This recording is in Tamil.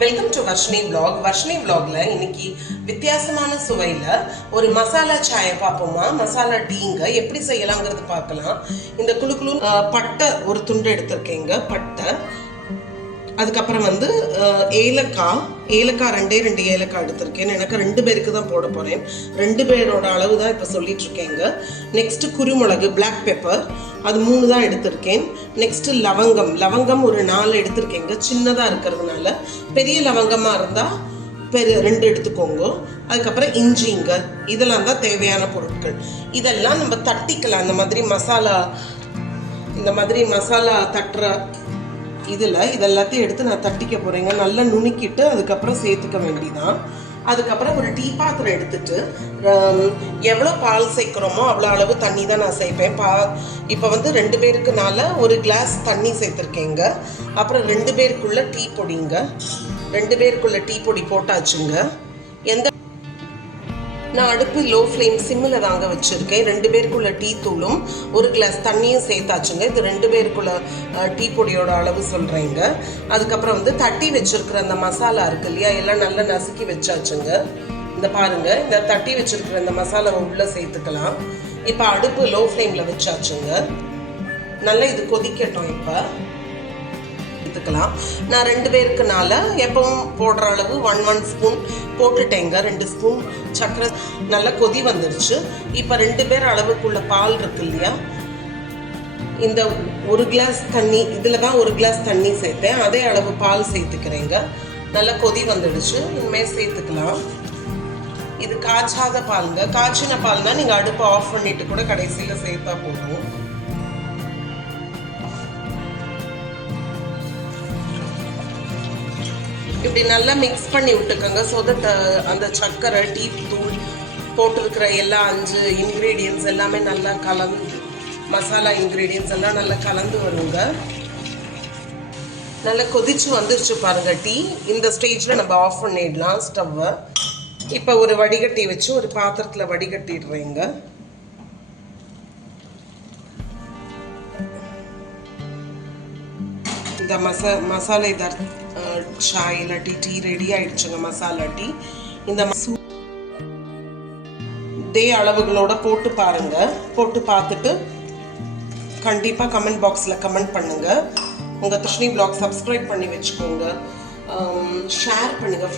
Welcome to Varshini vlog. Varshini vlogல இன்னைக்கு வித்தியாசமான சுவையில் ஒரு மசாலா சாயை பார்ப்போமா? மசாலா டீங்க எப்படி செய்யலாங்கிறது பார்க்கலாம். இந்த குழு குழு பட்டை ஒரு துண்டு எடுத்திருக்கேங்க. பட்டை அதுக்கப்புறம் வந்து ஏலக்காய். ஏலக்காய் ரெண்டே ரெண்டு ஏலக்காய் எடுத்திருக்கேன். எனக்கு ரெண்டு பேருக்கு தான் போட போகிறேன் ரெண்டு பேரோட அளவு தான் இப்போ சொல்லிட்டு இருக்கேங்க நெக்ஸ்ட்டு குருமிளகு பிளாக் பெப்பர் அது மூணு தான் எடுத்திருக்கேன். நெக்ஸ்ட்டு லவங்கம். லவங்கம் ஒரு நாலு எடுத்திருக்கேங்க. சின்னதாக இருக்கிறதுனால. பெரிய லவங்கமாக இருந்தால் பெரு ரெண்டு எடுத்துக்கோங்க. அதுக்கப்புறம் இஞ்சிங்க இதெல்லாம் தான் தேவையான பொருட்கள். இதெல்லாம் நம்ம தட்டிக்கலாம். இந்த மாதிரி மசாலா இந்த மாதிரி மசாலா தட்டுற இதில் இதெல்லாத்தையும் எடுத்து நான் தட்டிக்க போகிறேங்க நல்லா நுணுக்கிட்டு அதுக்கப்புறம் சேர்த்துக்க வேண்டிதான். அதுக்கப்புறம் ஒரு டீ பாத்திரம் எடுத்துட்டு எவ்வளோ பால் சேர்க்குறோமோ அவ்வளோ அளவு தண்ணி தான் நான் சேர்ப்பேன். பா இப்போ வந்து ரெண்டு பேருக்குனால ஒரு கிளாஸ் தண்ணி சேர்த்துருக்கேங்க. அப்புறம் ரெண்டு பேருக்குள்ள டீ பொடிங்க. ரெண்டு பேருக்குள்ள டீ பொடி போட்டாச்சுங்க. எந்த நான் அடுப்பு லோ ஃப்ளேம் சிம்மில் தாங்க வச்சுருக்கேன். ரெண்டு பேருக்குள்ள டீ தூளும் ஒரு கிளாஸ் தண்ணியும் சேர்த்தாச்சுங்க. இது ரெண்டு பேருக்குள்ள டீ பொடியோட அளவு சொல்கிறேங்க அதுக்கப்புறம் வந்து தட்டி வச்சுருக்கிற அந்த மசாலா இருக்கு இல்லையா? எல்லாம் நல்லா நசுக்கி வச்சாச்சுங்க. இந்த பாருங்க இந்த தட்டி வச்சுருக்கிற இந்த மசாலாவை உள்ளே சேர்த்துக்கலாம். இப்போ அடுப்பு லோ ஃப்ளேமில் வச்சாச்சுங்க. நல்லா இது கொதிக்கட்டும் இப்போ. எடுத்துக்கலாம். நான் ரெண்டு பேருக்குனால எப்பவும் போடுற அளவு ஒன் ஒன் ஸ்பூன் போட்டுட்டேங்க ரெண்டு ஸ்பூன் சக்கரை நல்லா கொதி வந்துருச்சு. இப்போ ரெண்டு பேர் அளவுக்குள்ள பால் இருக்கு இல்லையா? இந்த ஒரு கிளாஸ் தண்ணி இதில் தான் ஒரு கிளாஸ் தண்ணி சேர்த்தேன். அதே அளவு பால் சேர்த்துக்கிறேங்க. நல்லா கொதி வந்துடுச்சு. இனிமேல் சேர்த்துக்கலாம். இது காய்ச்சாத பாலுங்க. காய்ச்சின பால்னா நீங்கள் அடுப்பை ஆஃப் பண்ணிட்டு கூட கடைசியில் சேர்த்தா போதும். இப்படி நல்லா மிக்ஸ் பண்ணி விட்டுக்கோங்க. ஸோ தட் uh, அந்த சர்க்கரை டீ தூள் போட்டிருக்கிற எல்லா அஞ்சு இன்க்ரீடியன்ஸ் எல்லாமே நல்லா கலந்து மசாலா இன்க்ரீடியன்ஸ் எல்லாம் நல்லா கலந்து வருங்க. நல்லா கொதிச்சு வந்துருச்சு பாருங்க டீ. இந்த ஸ்டேஜில் நம்ம ஆஃப் பண்ணிடலாம் ஸ்டவ்வை இப்போ ஒரு வடிகட்டி வச்சு ஒரு பாத்திரத்தில் வடிகட்டிடுறேங்க. இந்த மசா மசாலைதார் அஹ், சாய் இல்லாட்டி டீ ரெடி ஆயிடுச்சுங்க மசாலா டீ இந்த இதே அளவுகளோட போட்டு பாருங்க போட்டு பார்த்துட்டு கண்டிப்பாக கமெண்ட் பாக்ஸில் கமெண்ட் பண்ணுங்க உங்கள் தர்ஷினி பிளாக் சப்ஸ்கிரைப் பண்ணி வச்சுக்கோங்க ஷேர் பண்ணுங்க